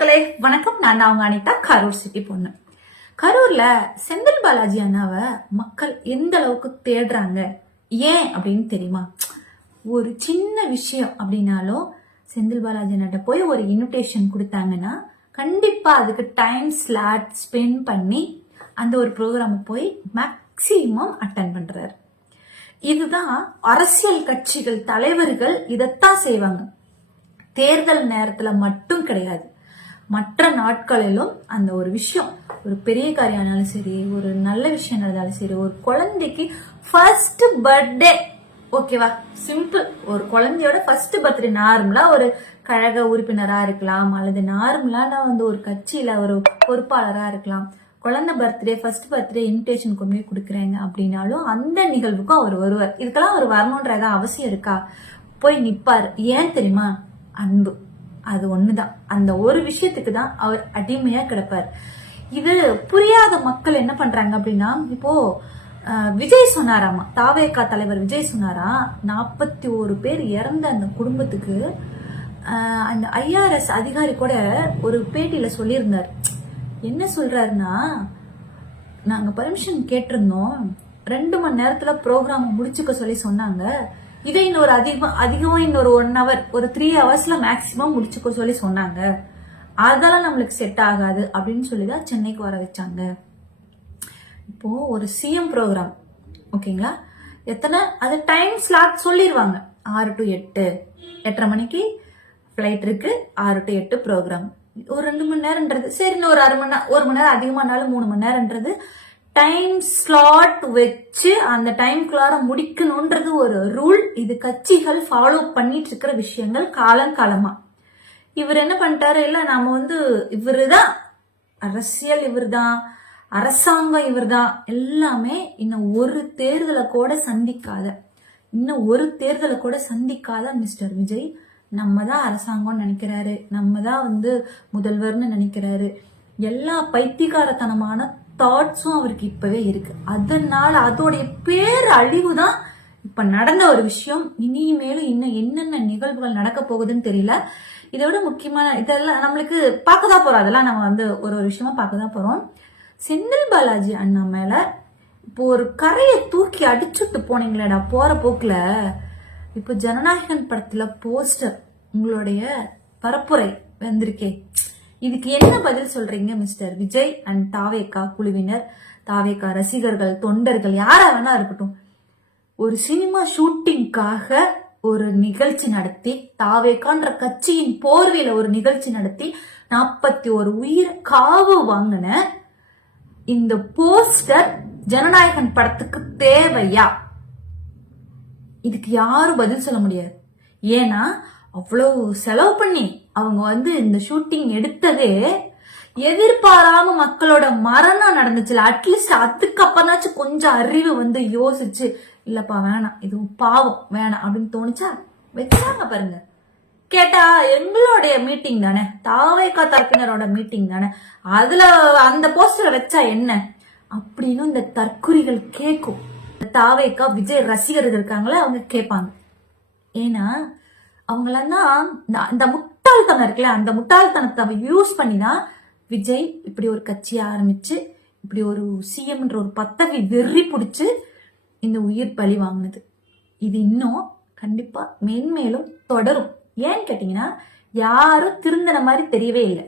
மக்களே வணக்கம். நான் அவங்க அனிதா, கரூர் சிட்டி பொண்ணு. கரூர்ல செந்தில் பாலாஜி அண்ணாவை மக்கள் எந்த அளவுக்கு தேடுறாங்க, ஏன் அப்படின்னு தெரியுமா? ஒரு சின்ன விஷயம் அப்படின்னாலும் செந்தில் பாலாஜி அண்ணாட்ட போய் ஒரு இன்விடேஷன் கொடுத்தாங்கன்னா கண்டிப்பா அதுக்கு டைம் ஸ்லாட் ஸ்பெண்ட் பண்ணி அந்த ஒரு ப்ரோக்ராம் போய் மேக்சிமம் அட்டன் பண்றாரு. இதுதான் அரசியல் கட்சிகள் தலைவர்கள் இதைத்தான் செய்வாங்க. தேர்தல் நேரத்துல மட்டும் கிடையாது, மற்ற நாட்களிலும் அந்த ஒரு விஷயம், ஒரு பெரிய காரியம் ஆனாலும் சரி, ஒரு நல்ல விஷயம் நடந்தாலும் சரி, ஒரு குழந்தைக்கு ஃபர்ஸ்ட் பர்த்டே, ஓகேவா, சிம்பிள், ஒரு குழந்தையோட ஃபர்ஸ்ட் பர்த்டே, நார்மலா ஒரு கழக உறுப்பினரா இருக்கலாம், அல்லது நார்மலான வந்து ஒரு கட்சியில ஒரு பொறுப்பாளரா இருக்கலாம். குழந்தை பர்த்டே, ஃபர்ஸ்ட் பர்த்டே இன்விடேஷன் கொண்டு போய் கொடுக்குறேங்க அப்படின்னாலும் அந்த நிகழ்வுக்கும் அவர் வருவார். இதுக்கெல்லாம் அவர் வரணும்ன்ற அவசியம் இருக்கா? போய் நிப்பார். ஏன் தெரியுமா? அன்பு. அது ஒண்ணுதான், அந்த ஒரு விஷயத்துக்கு தான் அவர் அடிமையா கிடப்பார். இது புரியாத மக்கள் என்ன பண்றாங்க அப்படின்னா, இப்போ விஜய் சொன்னாராமா, தாவேகா தலைவர் விஜய் சொன்னாரா, 41 பேர் இறந்த அந்த குடும்பத்துக்கு அந்த IRS அதிகாரி கூட ஒரு பேட்டியில சொல்லியிருந்தார். என்ன சொல்றாருன்னா, நாங்க பர்மிஷன் கேட்டிருந்தோம், 2 மணி நேரத்துல ப்ரோக்ராம் முடிச்சுக்க சொல்லி சொன்னாங்க, இதை இன்னொரு அதிகம் இன்னொரு 1 hour, ஒரு 3 hours மேக்சிமம் முடிச்சுக்க சொல்லி சொன்னாங்க, அதெல்லாம் நம்மளுக்கு செட் ஆகாது அப்படின்னு சொல்லிதான் சென்னைக்கு வர வச்சாங்க. இப்போ ஒரு CM ப்ரோக்ராம், ஓகேங்களா, எத்தனை அது டைம் ஸ்லாட் சொல்லிடுவாங்க, 6 to 8, 8:30 மணிக்கு ஃபிளைட் இருக்கு, 6 to 8 ப்ரோக்ராம், ஒரு 2 மணி நேரம்ன்றது சரி, இன்னும் ஒரு 1 மணி நேரம் அதிகமானாலும் 3 மணி நேரம்ன்றது டைம் ஸ்லாட் வச்சு அந்த டைம்குள்ளார முடிக்கணும்ன்றது ஒரு ரூல். இது கட்சிகள் ஃபாலோ பண்ணிட்டு இருக்கிற விஷயங்கள் காலங்காலமா. இவர் என்ன பண்ணிட்டாரு, இல்ல நாம வந்து இவருதான் அரசியல், இவர்தான் அரசாங்கம், இவர்தான் எல்லாமே, இன்னும் ஒரு தேர்தலை கூட சந்திக்காத மிஸ்டர் விஜய் நம்ம தான் அரசாங்கம் நினைக்கிறாரு, நம்ம தான் வந்து முதல்வர்னு நினைக்கிறாரு. எல்லா பைத்தியக்காரத்தனமான தாட்ஸும் அவருக்கு இப்பவே இருக்கு. அதனால அதோடைய பேர் அழிவு தான் இப்ப நடந்த ஒரு விஷயம். இனிமேலும் இன்னும் என்னென்ன நிகழ்வுகள் நடக்க போகுதுன்னு தெரியல. இதை விட முக்கியமான இதெல்லாம் நம்மளுக்கு பார்க்கதான் போறோம், அதெல்லாம் நம்ம வந்து ஒரு விஷயமா பார்க்கதான் போறோம். செந்தில் பாலாஜி அண்ணா மேல இப்போ ஒரு கரையை தூக்கி அடிச்சுட்டு போனீங்களேடா போற போக்குல. இப்போ ஜனநாயகன் படத்துல போஸ்டர் உங்களுடைய பரப்புரை வந்திருக்கே, இதுக்கு என்ன பதில் சொல்றீங்க மிஸ்டர் விஜய் அண்ட் தாவேகா குழுவினர், தாவேகா ரசிகர்கள், தொண்டர்கள், யாரா வேணா இருக்கட்டும்? ஒரு சினிமா ஷூட்டிங்காக ஒரு நிகழ்ச்சி நடத்தி, தாவேகான்ற கட்சியின் போர்வையில ஒரு நிகழ்ச்சி நடத்தி 41 உயிர் காவு வாங்கின இந்த போஸ்டர் ஜனநாயகன் படத்துக்கு தேவையா? இதுக்கு யாரும் பதில் சொல்ல முடியாது. ஏன்னா அவ்வளவு செலவு பண்ணி அவங்க வந்து இந்த ஷூட்டிங் எடுத்ததே எதிர்பாராம மக்களோட மரணம் நடந்துச்சுல, அட்லீஸ்ட் அதுக்கப்புறம்னாச்சும் கொஞ்சம் அறிவு வந்து யோசிச்சு, இல்லப்பா வேணாம், இதுவும் பாவம் வேணாம் அப்படின்னு தோணுச்சா வச்சாங்க பாருங்க. கேட்டா எங்களுடைய மீட்டிங் தானே, தாவேகா தரப்பினரோட மீட்டிங் தானே, அதுல அந்த போஸ்டரை வச்சா என்ன அப்படின்னு இந்த தற்குறிகள் கேட்கும். தாவேகா விஜய் ரசிகர்கள் இருக்காங்களே, அவங்க கேட்பாங்க. ஏன்னா அவங்களெல்லாம் இந்த முட்டாள்தனம் இருக்குல்ல, அந்த முட்டாள்தனத்தை யூஸ் பண்ணிதான் விஜய் இப்படி ஒரு கட்சியை ஆரம்பிச்சு, இப்படி ஒரு CMன்ற ஒரு பதவி வெறி பிடிச்சு இந்த உயிர் பலி வாங்கினது. இது இன்னும் கண்டிப்பா மேன்மேலும் தொடரும். ஏன்னு கேட்டீங்கன்னா, யாரும் திருந்தின மாதிரி தெரியவே இல்லை.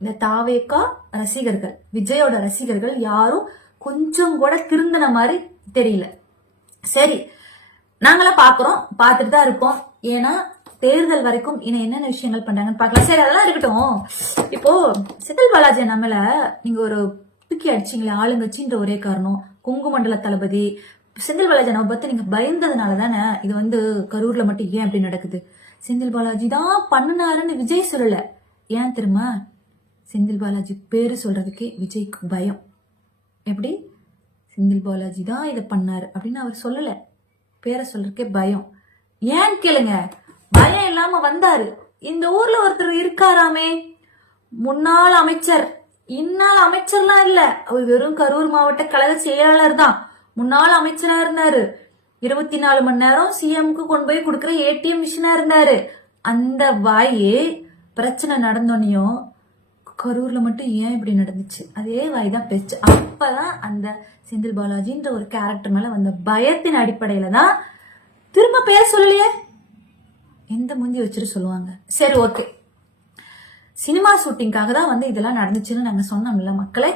இந்த தாவேகா ரசிகர்கள், விஜயோட ரசிகர்கள் யாரும் கொஞ்சம் கூட திருந்தின மாதிரி தெரியல. சரி, நாங்களாம் பாக்குறோம், பார்த்துட்டு தான் இருப்போம். ஏன்னா தேர்தல் வரைக்கும் இன்னும் என்னென்ன விஷயங்கள் பண்றாங்கன்னு பார்க்கலாம். சரி, அதெல்லாம் இருக்கட்டும். இப்போ செந்தில் பாலாஜி நம்மள நீங்க ஒரு தூக்கி அடிச்சீங்களே, ஆளுங்கட்சின்ற ஒரே காரணம், கொங்கு மண்டல தளபதி செந்தில் பாலாஜி நம்ம பத்தி நீங்க பயந்ததுனால தானே இது வந்து கரூர்ல மட்டும் ஏன் அப்படி நடக்குது? செந்தில் பாலாஜி தான் பண்ணுனாருன்னு விஜய் சொல்லல. ஏன் தெரியுமா? செந்தில் பாலாஜி பேரு சொல்றதுக்கே விஜய்க்கு பயம். எப்படி? செந்தில் பாலாஜி தான் இதை பண்ணாரு அப்படின்னு அவர் சொல்லல, பேரை சொல்றதுக்கே பயம். ஏன் கேளுங்க, பயம் இல்லாம வந்தாரு. இந்த ஊர்ல ஒருத்தர் இருக்காராமே, முன்னாள் அமைச்சர், இந்நாள் அமைச்சர்லாம் இல்ல, அவர் வெறும் கரூர் மாவட்ட கழக செயலாளர் தான், முன்னாள் அமைச்சரா இருந்தாரு, 24 மணி நேரம் CMக்கு கொண்டு போய் கொடுக்குற ATM மிஷினா இருந்தாரு. அந்த வாயே பிரச்சனை நடந்தோன்னையும் கரூர்ல மட்டும் ஏன் இப்படி நடந்துச்சு, அதே வாய்தான் பேச்சு. அப்பதான் அந்த செந்தில் பாலாஜின்ற ஒரு கேரக்டர் மேல வந்த பயத்தின் அடிப்படையில தான் திரும்ப பேர் சொல்லலையே, எந்த முந்தி வச்சுட்டு சொல்லுவாங்க. சரி, ஓகே, சினிமா ஷூட்டிங்காக தான் இதெல்லாம் நடந்துச்சுன்னு நாங்க சொன்னோம்ல மக்களே.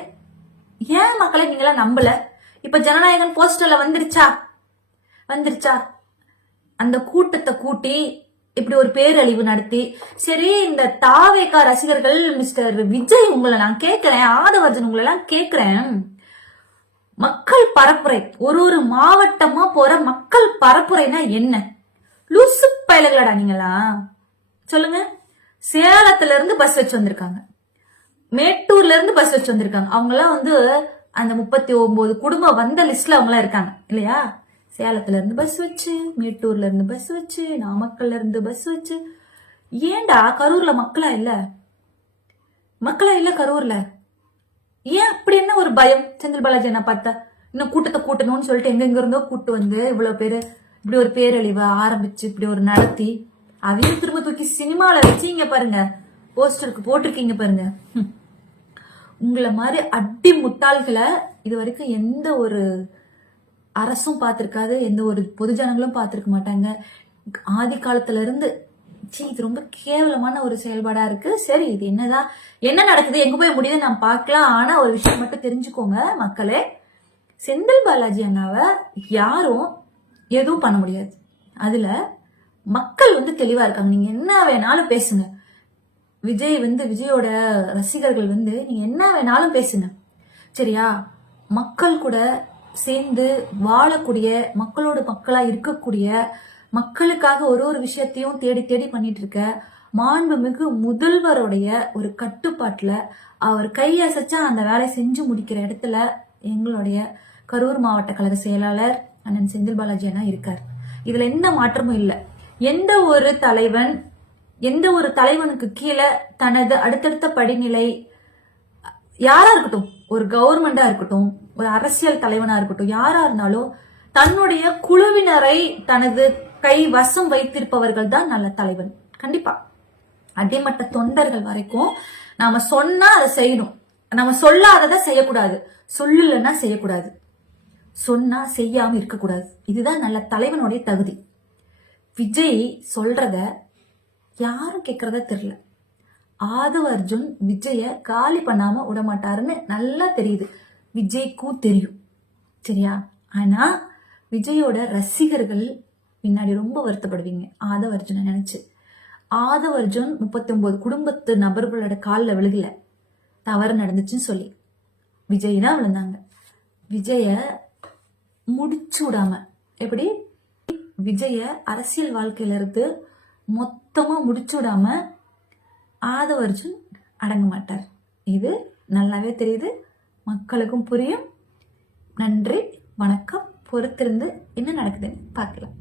ஏன் மக்களே நீங்களாம் நம்பல? இப்ப ஜனநாயகன் போஸ்டர்ல வந்துருச்சா? அந்த கூட்டத்தை கூட்டி இப்படி ஒரு பேரழிவு நடத்தி, சரி இந்த தாவேகா ரசிகர்கள் மிஸ்டர் விஜய் உங்களை நான் கேட்கிறேன், ஆதவர்ஜன் உங்களை எல்லாம் கேட்கிறேன், மக்கள் பரப்புரை, ஒரு மாவட்டமா போற மக்கள் பரப்புரைனா என்ன? லூசு பயலுகளடா நீங்களா? சொல்லுங்க. சேலத்துல இருந்து பஸ் வச்சு வந்திருக்காங்க, மேட்டூர்ல இருந்து பஸ் வச்சு வந்திருக்காங்க. அவங்க எல்லாம் அந்த 39 குடும்பம் வந்த லிஸ்ட்ல அவங்க எல்லாம் இருக்காங்க இல்லையா? சேலத்துல இருந்து பஸ் வச்சு, மேட்டூர்ல இருந்து பஸ் வச்சு, நாமக்கல்ல இருந்து பஸ் வச்சு. ஏண்டா கரூர்ல மக்களா இல்ல கரூர்ல? ஏன் அப்படி என்ன ஒரு பயம்? செந்தில் பாலாஜி என்ன பார்த்தா இன்னும் கூட்டத்தை கூட்டணும்னு சொல்லிட்டு எங்க இருந்தோ கூட்டு இவ்வளவு பேரு இப்படி ஒரு பேரழிவை ஆரம்பிச்சு இப்படி ஒரு நடத்தி அதையும் திரும்ப தூக்கி சினிமால வச்சு இங்க பாருங்க போஸ்டருக்கு போட்டிருக்கீங்க பாருங்க. உங்களை மாதிரி அடி முட்டாள்களை இது வரைக்கும் எந்த ஒரு அரசும் பார்த்திருக்காது, எந்த ஒரு பொதுஜனங்களும் பார்த்திருக்க மாட்டாங்க. ஆதி காலத்துல இருந்து இது ரொம்ப கேவலமான ஒரு செயல்பாடா இருக்கு. சரி, இது என்ன நடக்குது, எங்க போய் முடியுது நான் பார்க்கலாம். ஆனா ஒரு விஷயம் மட்டும் தெரிஞ்சுக்கோங்க மக்களே, செந்தில் பாலாஜி அண்ணாவை யாரும் எதுவும் பண்ண முடியாது. அதுல மக்கள் தெளிவா இருக்காங்க. நீங்க என்ன வேணாலும் பேசுங்க. விஜயோட ரசிகர்கள் நீங்க என்ன வேணாலும் பேசுங்க, சரியா? மக்கள் கூட சேர்ந்து வாழக்கூடிய, மக்களோட மக்களா இருக்கக்கூடிய, மக்களுக்காக ஒரு விஷயத்தையும் தேடி தேடி பண்ணிட்டு இருக்க மாண்புமிகு முதல்வருடைய ஒரு கட்டுப்பாட்டுல அவர் கையசைச்சா அந்த வேலை செஞ்சு முடிக்கிற இடத்துல எங்களுடைய கரூர் மாவட்ட கழக செயலாளர் அண்ணன் செந்தில் பாலாஜி அண்ணா இருக்கார். இதுல எந்த மாற்றமும் இல்லை. எந்த ஒரு தலைவனுக்கு கீழே தனது அடுத்தடுத்த படிநிலை யாரா இருக்கட்டும், ஒரு கவர்மெண்டா இருக்கட்டும், ஒரு அரசியல் தலைவனா இருக்கட்டும், யாரா இருந்தாலும் தன்னுடைய குழுவினரை தனது கை வசம் வைத்திருப்பவர்கள் தான் நல்ல தலைவன். கண்டிப்பா அடிமட்ட தொண்டர்கள் வரைக்கும் நாம சொன்னா அதை செய்யணும், நம்ம சொல்லாததை செய்யக்கூடாது, சொல்லலன்னா செய்யக்கூடாது, சொன்னா செய்யாம இருக்கக்கூடாது. இதுதான் நல்ல தலைவனுடைய தகுதி. விஜய் சொல்றத யாரும் கேட்கறத தெரியல. ஆதவ அர்ஜுன் விஜய காலி பண்ணாம விட மாட்டாருன்னு நல்லா தெரியுது, விஜய்க்கும் தெரியும், சரியா? ஆனா விஜயோட ரசிகர்கள் பின்னாடி ரொம்ப வருத்தப்படுவீங்க ஆதவ அர்ஜுனை நினைச்சு. ஆதவ அர்ஜுன் 39 குடும்பத்து நபர்களோட காலில் விழுகல, தவறு நடந்துச்சுன்னு சொல்லி விஜய் தான் விழுந்தாங்க. விஜய முடிச்சு விடாம, எப்படி விஜய அரசியல் வாழ்க்கையில இருந்து மொத்தமா முடிச்சு விடாம ஆதவ அர்ஜுன் அடங்க மாட்டார். இது நல்லாவே தெரியுது, மக்களுக்கும் புரியும். நன்றி, வணக்கம். பொறுத்திருந்து என்ன நடக்குதுன்னு பார்க்கலாம்.